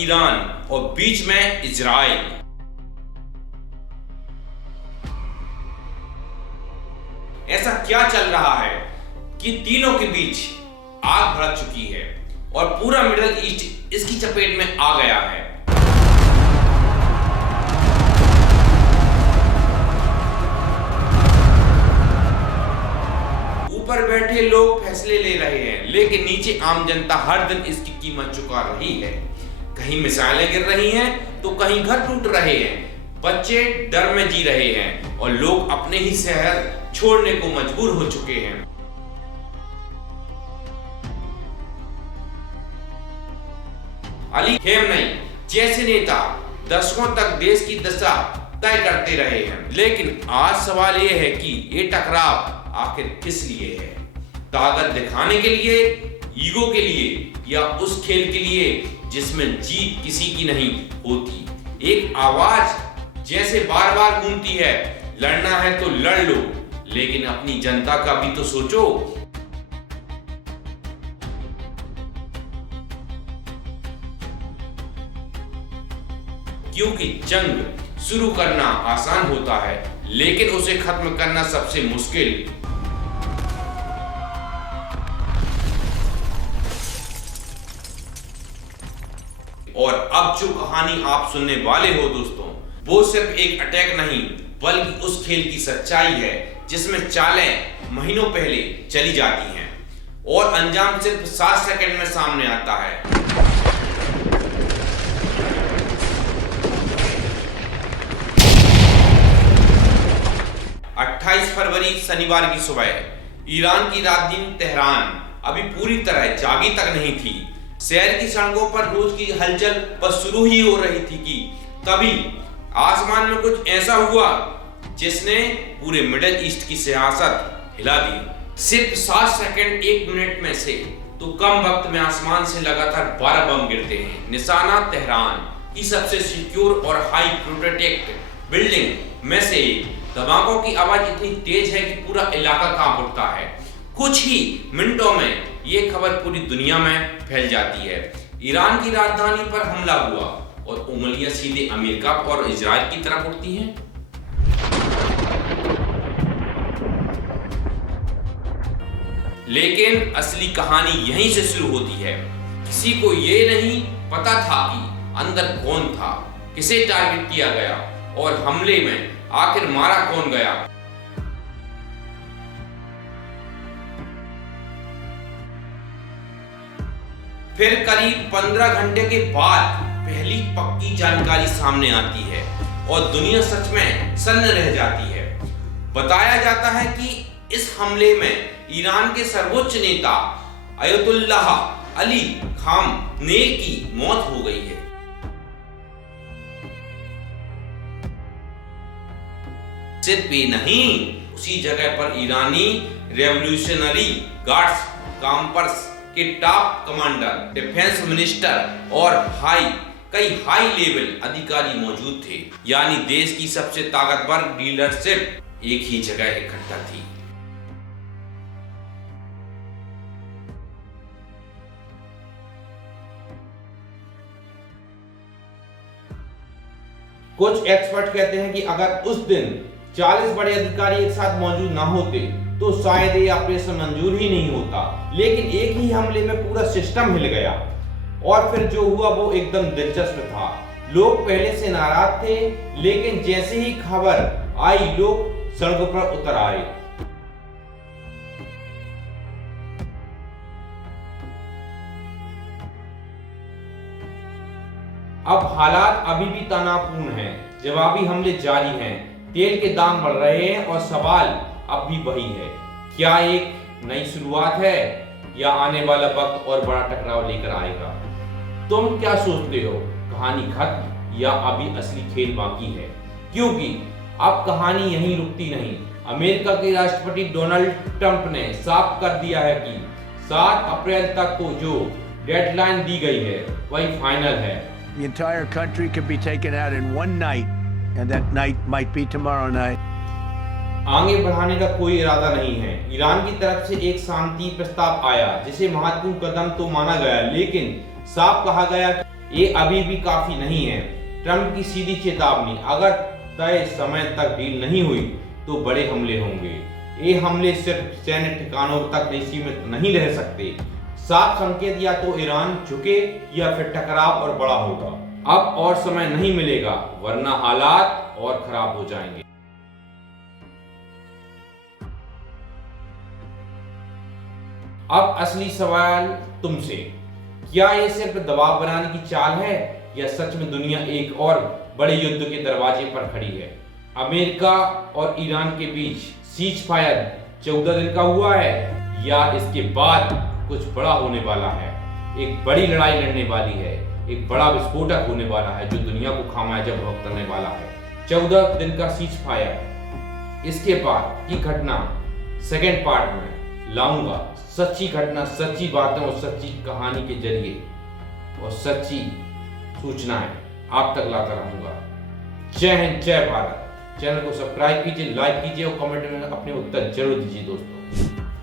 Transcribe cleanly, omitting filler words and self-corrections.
Iran और बीच में Israel. ऐसा क्या चल रहा है कि तीनों के बीच आग भड़क चुकी है और पूरा मिडल ईस्ट इसकी चपेट में आ गया है। ऊपर बैठे लोग फैसले ले रहे हैं, लेकिन नीचे आम जनता हर दिन इसकी कीमत चुका रही है। कहीं मिसाइलें गिर रही हैं तो कहीं घर टूट रहे हैं, बच्चे डर में जी रहे हैं और लोग अपने ही शहर छोड़ने को मजबूर हो चुके हैं। अली खेमनेई जैसे नेता दशकों तक देश की दशा तय करते रहे हैं, लेकिन आज सवाल यह है कि ये टकराव आखिर किस लिए है? ताकत दिखाने के लिए, ईगो के लिए, या उस खेल के लिए जिसमें जीत किसी की नहीं होती? एक आवाज जैसे बार बार गूंजती है, लड़ना है तो लड़ लो, लेकिन अपनी जनता का भी तो सोचो। क्योंकि जंग शुरू करना आसान होता है, लेकिन उसे खत्म करना सबसे मुश्किल। और अब जो कहानी आप सुनने वाले हो दोस्तों, वो सिर्फ एक अटैक नहीं बल्कि उस खेल की सच्चाई है जिसमें चालें महीनों पहले चली जाती हैं और अंजाम सिर्फ 7 सेकंड में सामने आता है। 28 फरवरी शनिवार की सुबह ईरान की राजधानी तेहरान अभी पूरी तरह जागी तक नहीं थी। शहर की सड़कों पर रोज की हलचल बस शुरू ही हो रही थी कि तभी आसमान में कुछ ऐसा हुआ जिसने पूरे मिडिल ईस्ट की सियासत हिला दी। सिर्फ 7 सेकंड 1 मिनट में से तो कम वक्त में आसमान से लगातार 12 बम गिरते हैं। निशाना तेहरान की सबसे सिक्योर और हाई प्रोटेक्टेड बिल्डिंग में से एक। धमाकों की आवाज इतनी तेज है कि पूरा इलाका कांप उठता है। कुछ ही मिनटों में ये खबर पूरी दुनिया में फैल जाती है। ईरान की राजधानी पर हमला हुआ और उंगलियां सीधे अमेरिका और इजराइल की तरफ उठती हैं। लेकिन असली कहानी यहीं से शुरू होती है। किसी को ये नहीं पता था कि अंदर कौन था, किसे टारगेट किया गया और हमले में आखिर मारा कौन गया। फिर करीब 15 घंटे के बाद पहली पक्की जानकारी सामने आती है और दुनिया सच में सन्न रह जाती है। बताया जाता है कि इस हमले में ईरान के सर्वोच्च नेता अयतुल्लाह अली खामनेई की मौत हो गई है। सिर्फ ये नहीं, उसी जगह पर ईरानी रेवोल्यूशनरी गार्ड्स कैंपर्स के टॉप कमांडर, डिफेंस मिनिस्टर और कई हाई लेवल अधिकारी मौजूद थे। यानी देश की सबसे ताकतवर लीडरशिप एक ही जगह इकट्ठा थी। कुछ एक्सपर्ट कहते हैं कि अगर उस दिन 40 बड़े अधिकारी एक साथ मौजूद ना होते तो शायद ये ऑपरेशन मंजूर ही नहीं होता। लेकिन एक ही हमले में पूरा सिस्टम हिल गया और फिर जो हुआ वो एकदम दिलचस्प था। लोग पहले से नाराज थे, लेकिन जैसे ही खबर आई लोग सड़कों पर उतर आए। अब हालात अभी भी तनावपूर्ण हैं, जवाबी हमले जारी हैं, तेल के दाम बढ़ रहे हैं और सवाल अब भी वही है, क्या एक नई शुरुआत है या आने वाला वक्त और बड़ा टकराव लेकर आएगा? तुम क्या सोचते हो, कहानी खत्म या अभी असली खेल बाकी है? क्योंकि अब कहानी यहीं रुकती नहीं। अमेरिका के राष्ट्रपति डोनाल्ड ट्रंप ने साफ कर दिया है कि 7 अप्रैल तक को जो डेडलाइन दी गई है वही फाइनल है। The entire country could be taken out in one night, and that night might be tomorrow night. आगे बढ़ाने का कोई इरादा नहीं है। ईरान की तरफ से एक शांति प्रस्ताव आया जिसे महत्वपूर्ण कदम तो माना गया, लेकिन साफ कहा गया ये अभी भी काफी नहीं है। ट्रंप की सीधी चेतावनी, अगर तय समय तक डील नहीं हुई तो बड़े हमले होंगे। ये हमले सिर्फ सैन्य ठिकानों तक नहीं सीमित नहीं रह सकते। साफ संकेत या तो ईरान झुके या फिर टकराव और बड़ा होगा। अब और समय नहीं मिलेगा, वरना हालात और खराब हो जाएंगे। अब असली सवाल तुमसे, क्या ये सिर्फ दबाव बनाने की चाल है या सच में दुनिया एक और बड़े युद्ध के दरवाजे पर खड़ी है? अमेरिका और ईरान के बीच सीज फायर 14 दिन का हुआ है या इसके बाद कुछ बड़ा होने वाला है? एक बड़ी लड़ाई लड़ने वाली है, एक बड़ा विस्फोटक होने वाला है जो दुनिया को खामियाजा भुगतने वाला है। 14 दिन का सीज फायर, इसके बाद की घटना सेकेंड पार्ट में लाऊंगा। सच्ची घटना, सच्ची बातें और सच्ची कहानी के जरिए और सच्ची सूचनाएं आप तक लाता रहूंगा। जय हिंद, जय भारत। चैनल को सब्सक्राइब कीजिए, लाइक कीजिए और कमेंट में अपने उत्तर जरूर दीजिए दोस्तों।